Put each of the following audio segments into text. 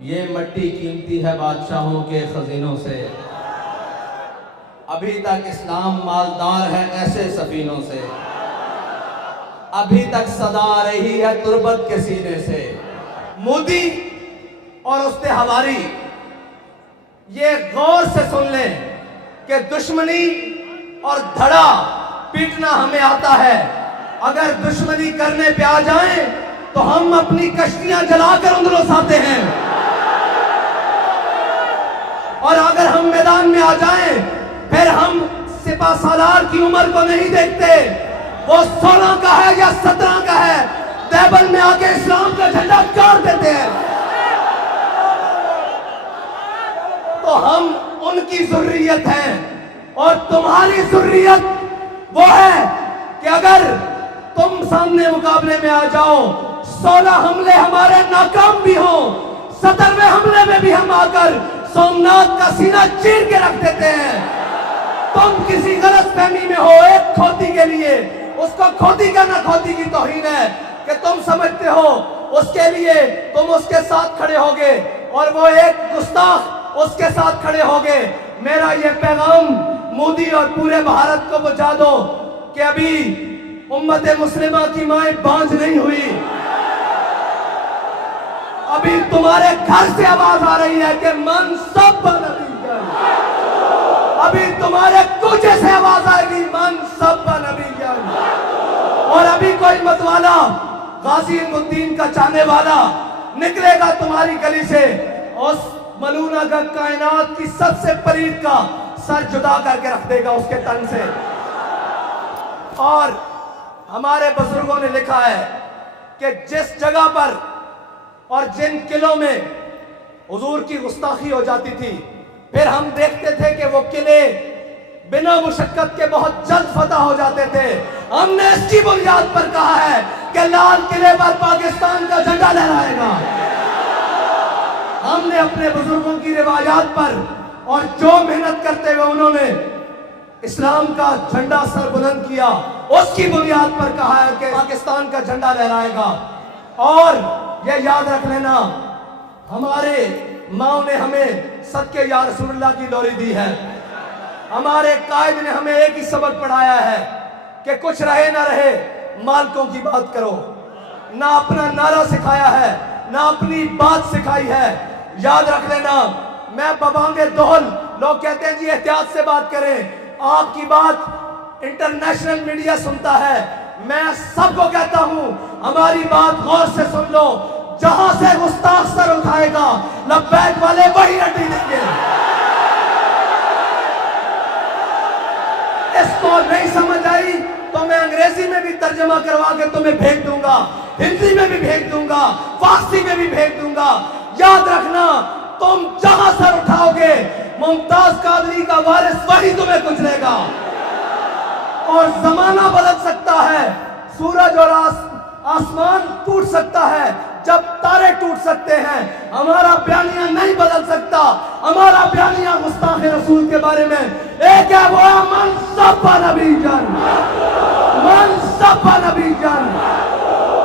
یہ مٹی قیمتی ہے بادشاہوں کے خزینوں سے، ابھی تک اسلام مالدار ہے ایسے سفینوں سے، ابھی تک صدا آ رہی ہے تربت کے سینے سے۔ مودی اور اس کے حواری یہ غور سے سن لیں کہ دشمنی اور دھڑا پیٹنا ہمیں آتا ہے، اگر دشمنی کرنے پہ آ جائیں تو ہم اپنی کشتیاں جلا کر اندلس آتے ہیں، اور اگر ہم میدان میں آ جائیں پھر ہم سپہ سالار کی عمر کو نہیں دیکھتے، وہ 16 کا ہے یا 17 کا ہے، دیبل میں آ کے اسلام کا جھنڈا گاڑ دیتے ہیں۔ تو ہم ان کی ذریت ہیں، اور تمہاری ذریت وہ ہے کہ اگر تم سامنے مقابلے میں آ جاؤ، 16 حملے ہمارے ناکام بھی ہوں، 17ویں حملے میں بھی ہم آ کر سومناتھ کا سینہ چیر کے رکھ دیتے ہیں۔ تم کسی غلط فہمی میں ہو ایک کھوتی کے لیے، اس کو کھوتی کا نہ کھوتی کی توہین ہے کہ تم سمجھتے ہو اس کے لیے تم اس کے ساتھ کھڑے ہوگے اور وہ ایک گستاخ اس کے ساتھ کھڑے ہوگے۔ میرا یہ پیغام مودی اور پورے بھارت کو پہنچا دو کہ ابھی امت مسلمہ کی مائیں بانجھ نہیں ہوئی، ابھی تمہارے گھر سے آواز آ رہی ہے کہ من سب نبی جان، ابھی تمہارے کوچے سے آواز آئے گی من سب نبی جان، اور ابھی کوئی متوالا غازی الدین کا چاہنے والا نکلے گا تمہاری گلی سے، اس ملونہ کا کائنات کی سب سے پلید کا سر جدا کر کے رکھ دے گا اس کے تن سے۔ اور ہمارے بزرگوں نے لکھا ہے کہ جس جگہ پر اور جن قلعوں میں حضور کی گستاخی ہو جاتی تھی، پھر ہم دیکھتے تھے کہ وہ قلعے بنا مشقت کے بہت جلد فتح ہو جاتے تھے۔ ہم نے اس کی بنیاد پر کہا ہے کہ لال قلعے پر پاکستان کا جھنڈا لہرائے گا۔ ہم نے اپنے بزرگوں کی روایات پر اور جو محنت کرتے ہوئے انہوں نے اسلام کا جھنڈا سر بلند کیا، اس کی بنیاد پر کہا ہے کہ پاکستان کا جھنڈا لہرائے گا۔ اور یہ یاد رکھ لینا، ہمارے ماں نے ہمیں صدقے یا رسول اللہ کی لوری دی ہے، ہمارے قائد نے ہمیں ایک ہی سبق پڑھایا ہے کہ کچھ رہے نہ رہے مالکوں کی بات کرو، نہ اپنا نعرہ سکھایا ہے نہ اپنی بات سکھائی ہے۔ یاد رکھ لینا، میں ببانگ دہل، لوگ کہتے ہیں جی احتیاط سے بات کریں، آپ کی بات انٹرنیشنل میڈیا سنتا ہے، میں سب کو کہتا ہوں ہماری بات غور سے سن لو، جہاں سے گستاخ سر اٹھائے گا لبیک والے وہی ہڈی دیں گے۔ اس کو نہیں سمجھ آئی تو میں انگریزی میں بھی ترجمہ کروا کے تمہیں بھیج دوں گا، ہندی میں بھی بھیج دوں گا، فارسی میں بھی بھیج دوں گا۔ یاد رکھنا، تم جہاں سر اٹھاؤ گے ممتاز قادری کا وارث وہی تمہیں کچلے گا۔ اور زمانہ بدل سکتا ہے، سورج اور آسمان ٹوٹ سکتا ہے، جب تارے ٹوٹ سکتے ہیں، ہمارا بیانیہ نہیں بدل سکتا۔ ہمارا بیانیہ گستاخ رسول کے بارے میں ایک ہے، وہ ہے من سب نبی جان، من سب نبی جان۔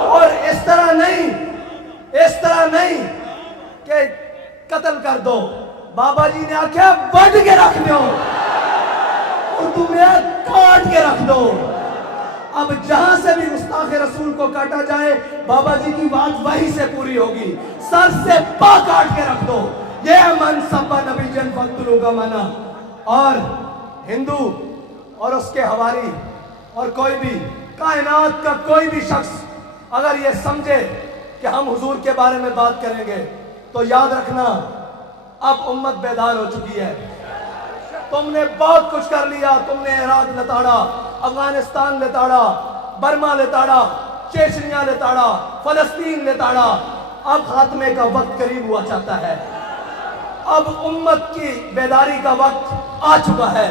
اور اس طرح نہیں کہ قتل کر دو، بابا جی نے آکھا وڈ کے رکھ دو، اردو میں کاٹ کے رکھ دو۔ اب جہاں سے بھی گستاخ رسول کو کاٹا جائے بابا جی کی بات وہی سے پوری ہوگی، سر سے پا کاٹ کے رکھ دو۔ یہ ہے من سب نبی جن فقتلوا کا معنی۔ اور ہندو اور اس کے حواری اور کوئی بھی کائنات کا کوئی بھی شخص اگر یہ سمجھے کہ ہم حضور کے بارے میں بات کریں گے تو یاد رکھنا، اب امت بیدار ہو چکی ہے۔ تم نے بہت کچھ کر لیا، تم نے عراق لتاڑا، افغانستان لتاڑا، برما لتاڑا، چیچنیا لتاڑا، فلسطین لتاڑا، اب خاتمے کا وقت قریب ہوا چاہتا ہے۔ اب امت کی بیداری کا وقت آ چکا ہے،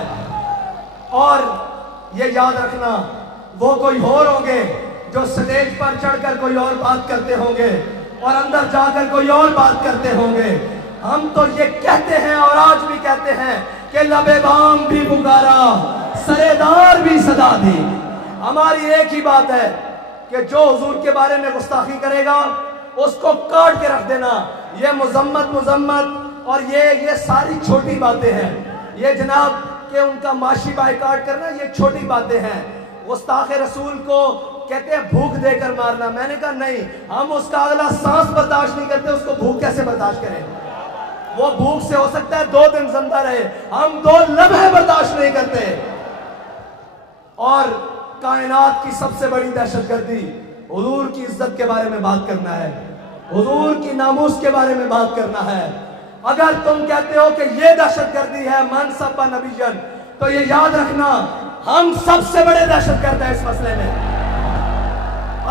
اور یہ یاد رکھنا، وہ کوئی اور ہوں گے جو سٹیج پر چڑھ کر کوئی اور بات کرتے ہوں گے اور اندر جا کر کوئی اور بات کرتے ہوں گے۔ ہم تو یہ کہتے ہیں اور آج بھی کہتے ہیں کہ لب بام بھی پکارا، سرے دار بھی صدا دی۔ ہماری ایک ہی بات ہے کہ جو حضور کے بارے میں گستاخی کرے گا اس کو کاٹ کے رکھ دینا، یہ مذمت اور یہ ساری چھوٹی باتیں ہیں. یہ جناب کہ ان کا معاشی بائیکاٹ کرنا یہ چھوٹی باتیں ہیں. گستاخ رسول کو کہتے ہیں بھوک دے کر مارنا. میں نے کہا نہیں, ہم اس کا اگلا سانس برداشت نہیں کرتے, اس کو بھوک کیسے برداشت کریں؟ وہ بھوک سے ہو سکتا ہے 2 دن زندہ رہے, ہم 2 لمحے برداشت نہیں کرتے. اور کائنات کی سب سے بڑی دہشت گردی حضور کی عزت کے بارے میں بات کرنا ہے, حضور کی ناموس کے بارے میں بات کرنا ہے. اگر تم کہتے ہو کہ یہ دہشت گردی ہے من سب نبیًا, تو یہ یاد رکھنا ہم سب سے بڑے دہشت گرد ہیں اس مسئلے میں.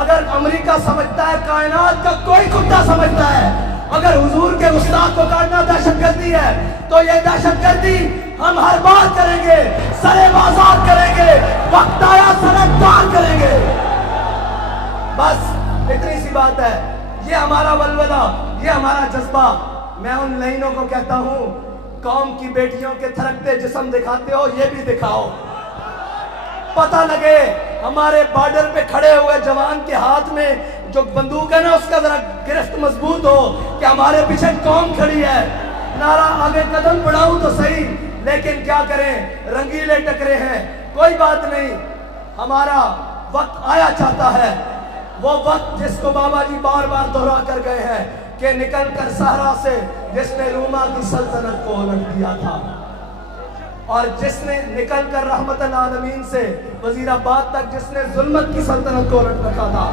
اگر امریکہ سمجھتا ہے, کائنات کا کوئی کتا سمجھتا ہے اگر حضور کے گستاخ کو کاٹنا دہشت گردی ہے, تو یہ دہشت گردی ہم ہر بار کریں گے, سرے بازار کریں گے, وقت آیا سرے پار کریں گے. بس اتنی سی بات ہے. یہ ہمارا ولولہ, یہ ہمارا جذبہ. میں ان لائنوں کو کہتا ہوں, قوم کی بیٹیوں کے تھرکتے جسم دکھاتے ہو, یہ بھی دکھاؤ, پتہ لگے. ہمارے بارڈر پہ کھڑے ہوئے جوان کے ہاتھ میں جو بندوق ہے نا, اس کا ذرا گرفت مضبوط ہو کہ ہمارے پیچھے قوم کھڑی ہے. نعرہ آگے قدم بڑھاؤں تو صحیح, لیکن کیا کریں, رنگیلے ٹکرے ہیں. کوئی بات نہیں, ہمارا وقت آیا چاہتا ہے, وہ وقت جس کو بابا جی بار بار دہرا کر گئے ہیں کہ نکل کر صحرا سے جس نے روما کی سلطنت کو الٹ دیا تھا, اور جس نے نکل کر رحمت العالمین سے وزیر آباد تک جس نے ظلمت کی سلطنت کو الٹ رکھا تھا.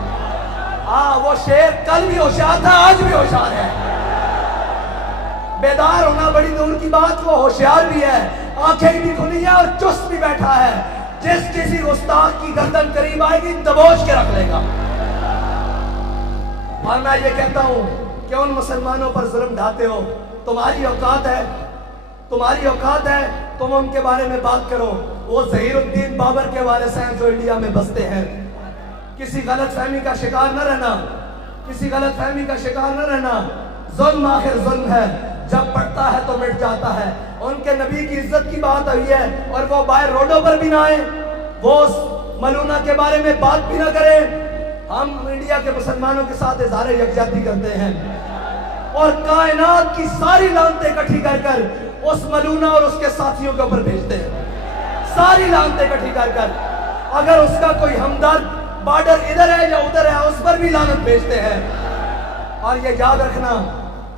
وہ شیر کل بھی ہوشیار تھا, آج بھی ہوشیار ہے. بیدار ہونا بڑی دور کی بات, وہ ہوشیار بھی ہے, آنکھیں بھی کھلی ہیں اور چست بھی بیٹھا ہے. جس کسی گستاخ کی گردن قریب آئے گی دبوچ کے رکھ لے گا. اور میں یہ کہتا ہوں کہ ان مسلمانوں پر ظلم ڈھاتے ہو, تمہاری اوقات ہے تم ان کے بارے میں بات کرو. وہ ظہیر الدین بابر کے وارث ہیں جو انڈیا میں بستے ہیں. کسی غلط فہمی کا شکار نہ رہنا, ظلم آخر ظلم ہے, جب پڑتا ہے تو مٹ جاتا ہے. ان کے نبی کی عزت کی بات ہوئی ہے اور وہ باہر روڈوں پر بھی نہ آئے, وہ اس ملونہ کے بارے میں بات بھی نہ کریں. ہم انڈیا کے مسلمانوں کے ساتھ اظہار یکجہتی کرتے ہیں اور کائنات کی ساری لعنتیں اکٹھی کر کر اس ملونہ اور اس کے ساتھیوں کے اوپر بھیجتے ہیں. ساری لعنتیں اکٹھی کر کر, اگر اس کا کوئی ہمدرد بارڈر ادھر ہے یا ادھر ہے, اس پر بھی لعنت بھیجتے ہیں. اور یہ یاد رکھنا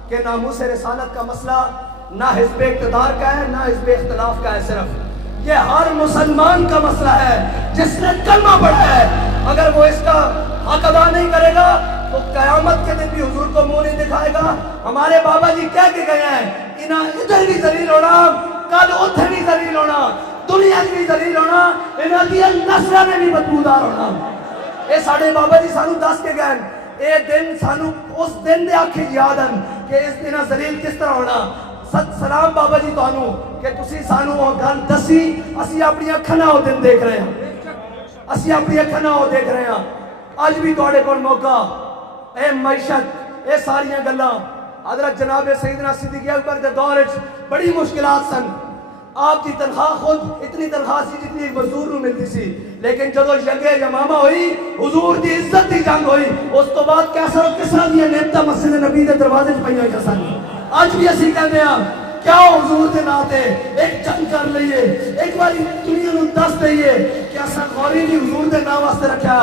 کہ ناموس رسالت کا مسئلہ نہ حزب اقتدار کا ہے, نہ حزب اختلاف کا ہے, صرف یہ ہر مسلمان کا مسئلہ ہے جس نے کلمہ پڑھا ہے. اگر وہ اس کا حق ادا نہیں کرے گا تو قیامت کے دن بھی حضور کو منہ نہیں دکھائے گا. ہمارے بابا جی کہہ کے گئے ہیں, انہاں ادھر بھی ذلیل ہونا, کل ادھر بھی ذلیل ہونا, دنیا بھی ذلیل ہونا, انہاں دی نسل میں بھی بدبودار ہونا. یہ ساڑھے بابا جی سانو دس کے گئے, اے دن سانو اس دن دے آنکھیں یاد ہیں کہ اس دن ذلیل کس طرح ہونا. ست سلام بابا جی تانوں کہ تسی سانو وہ گل دسی, اسی اپنی اکھاں نال وہ دن دیکھ رہے ہیں, آج بھی تواڈے کول موقع, اے معیشت, اے ساریاں گلاں حضرت جناب سیدنا صدیق اکبر دے دور وچ بڑی مشکلات سن. آپ کی تنخواہ خود اتنی تنخواہ سی جتنی ایک مزدور نوں ملتی سی, لیکن جدو جنگ یمامہ ہوئی, حضور دی عزت دی جنگ ہوئی, اس تو بعد کیسر و کسرا دی نعمتاں مسجد نبی دے دروازے وچ پئیاں ہوئیاں سن. اج بھی اسی کہندے ہاں کیا حضور دے نام تے ایک جنگ کر لئیے, ایک باری دنیا نوں دس دئیے کہ اساں غوری بھی حضور دے نام واسطے رکھیا,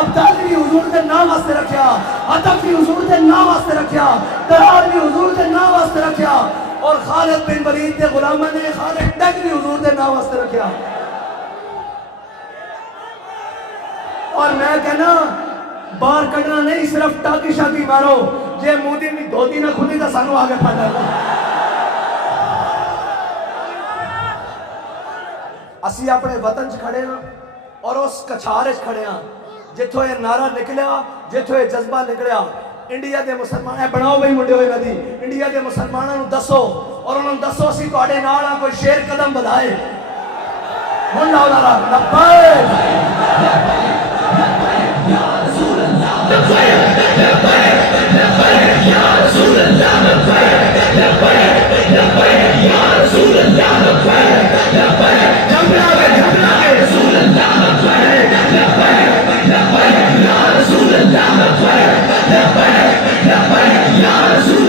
عبدال بھی حضور دے نام واسطے رکھیا, عطف بھی حضور دے نام واسطے رکھیا, درار بھی حضور دے نام واسطے رکھیا, اور خالد بن ولید دے غلامہ نے خالد ٹیک بھی حضور دے نام واسطے رکھیا. اور میں کہنا باہر کڑنا نہیں, صرف ٹاکی شاکی مارو, جے مودی بھی دھوتی نہ کھلی تو سانو آگے پھاڑا ہے. اسی اپنے وطن چ کھڑے ہاں اور اس کچھار وچ کھڑے ہاں جتھوں یہ نعرہ نکلیا, جتھوں یہ جذبہ نکلیا. انڈیا دے مسلمان بناؤ بھائی منڈے ہوئے ندی, انڈیا دے مسلمانوں نوں دسو اور انہوں نے دسو اسی تواڈے نال ہاں, کوئی شیر قدم بدھائے. ہن لاؤ نعرہ لبیک یا رسول اللہ, لبیک لبیک یا رسول اللہ, لبیک لبیک یا رسول اللہ, لبیک لبیک یا رسول اللہ, لبیک لبیک یا رسول اللہ, لبیک لبیک یا رسول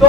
2